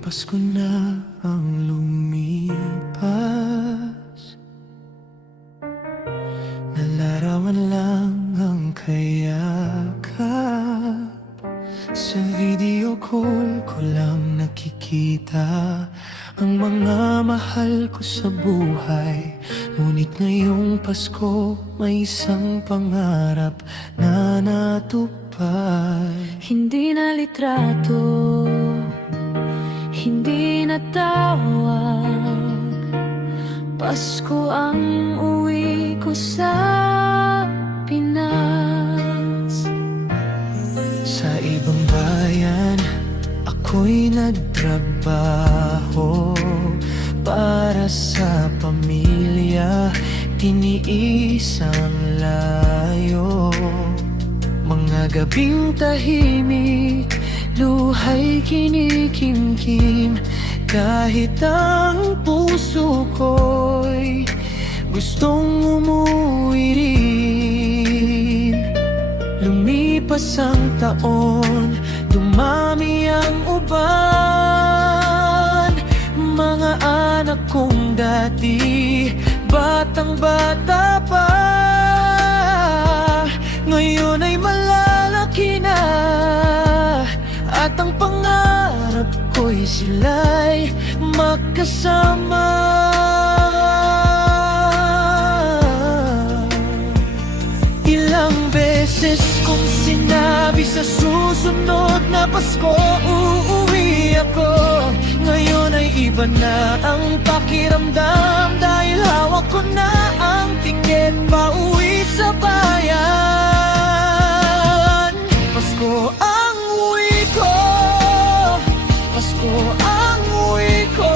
Pasko na ang lumipas, nalarawan lang ang kayakap. Sa video call ko lang nakikita ang mga mahal ko sa buhay. Ngunit ngayong Pasko may isang pangarap na natupad. Hindi na litrato, hindi na tawag, Pasko ang uwi ko sa Pinas. Sa ibang bayan, ako'y nagtrabaho para sa pamilya, tiniis ang layo. Mga gabing tahimik, luha'y kinikimkim, kahit ang puso ko'y gustong umuwi rin. Lumipas ang taon, dumami ang uban. Mga anak kong dati, batang-bata pa, ngayon ay malalaki na. At ang pangarap ko'y sila'y magkasama. Ilang beses kong sinabi sa susunod na Pasko uuwi ako. Ngayon ay iba na ang pakiramdam, dahil hawak ko na ang tiket pauwi sa bayan. Pasko ang uwi ko, Pasko ang uwi ko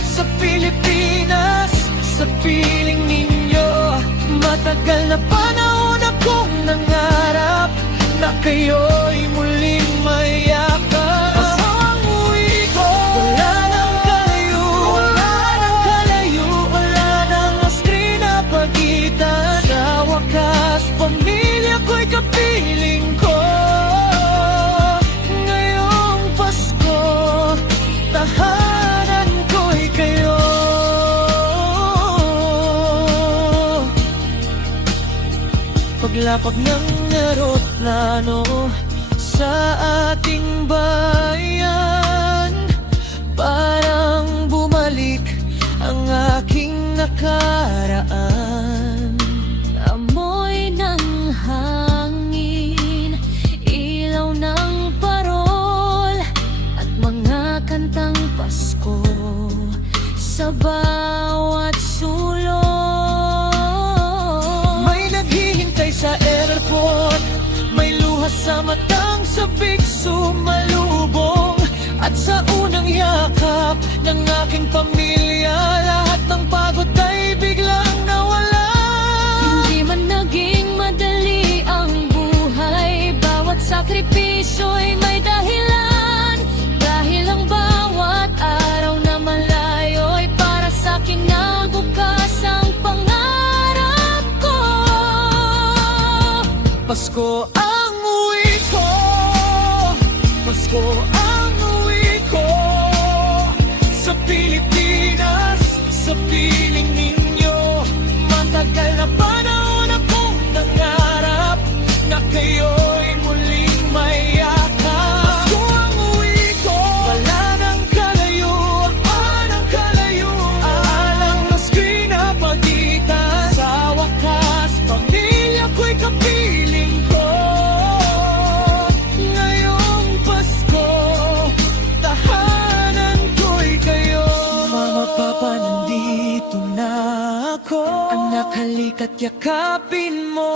sa Pilipinas, sa piling ninyo. Matagal na panahon akong nangarap na kayo'y muling mayakap. Pasko ang uwi ko, wala nang kalayo, wala nang kalayo, wala nang screen na pagitan. Sa wakas, pamilya ko'y kapiling ko. Ngayong Pasko, tahanan ko'y kayo. Paglapag ng eroplano sa ating bayan, parang bumalik ang aking nakaraan. Amoy ng hangin, ilaw ng parol, at mga kantang Pasko sa bawat sulok. Sa airport, may luha sa matang sabik sumalubong. At sa unang yakap ng aking pamilya, lahat ng pagod ay biglang nawala. Hindi man naging madali ang buhay, bawat sakripisyo'y may dahilan. Dahil ang bawat araw na malayo'y para sa'kin na bukas ang pangarap. Pasko ang uwi ko, Pasko ang uwi ko sa Pilipinas, sa piling ninyo. Matagal na panahon akong nangarap na kayo'y muling mayakap. Pasko ang uwi ko, wala nang kalayo, nang kalayo, alang na screen na pagitan. Sa wakas, pamilya ko'y kapiling ko. Ngayong Pasko, tahanan ko'y kayo. Mama, Papa, nandito na ako. Anak, halika't yakapin mo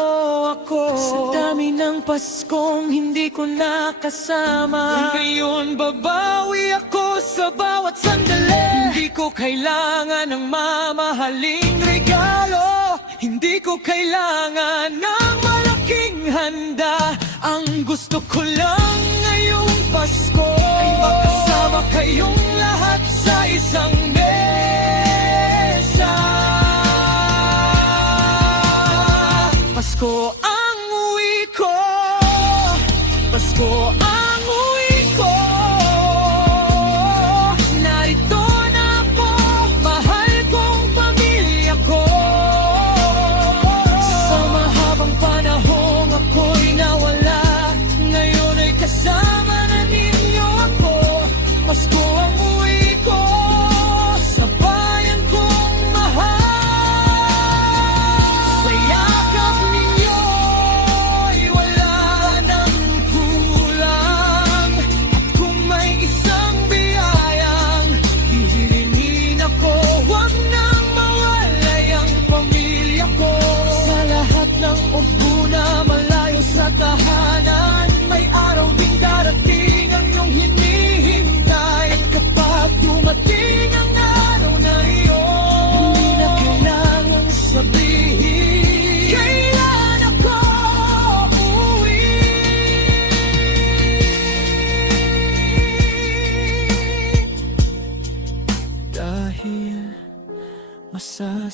ako. Sa dami ng Paskong hindi ko nakasama, ngayon babawi ako sa bawat sandali. Hindi ko kailangan ng mamahaling regalo, hindi ko kailangan ng malaking handa. Ang gusto ko lang ngayong Pasko ay makasama kayong lahat sa isang mesa. Pasko ang uwi ko, Pasko ang uwi ko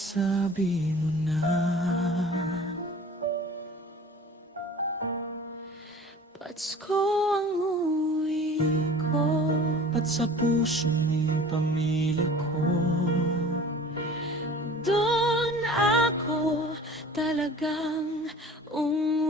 sabi mo na. Pasko ang uwi ko, At sa puso ni pamilya ko, doon ako talagang umuwi.